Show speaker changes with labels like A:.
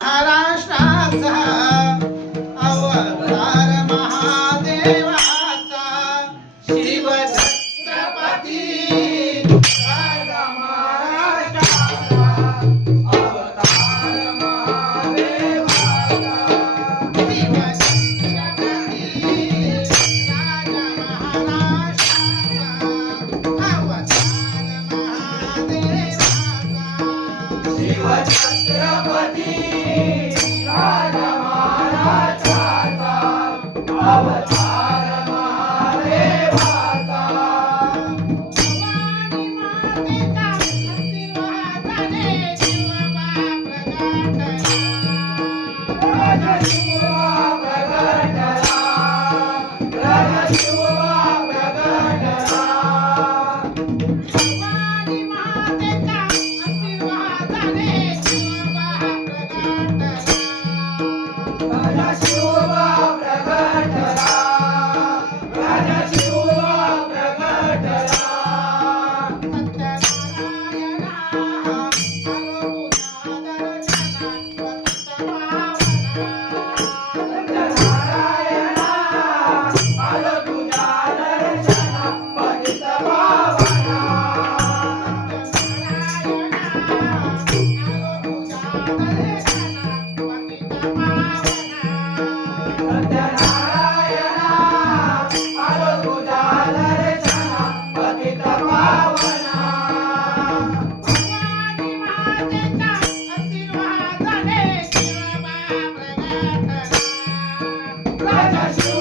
A: महाराष्ट्राचा अवतार महादेवाचा श्री अवतार Let us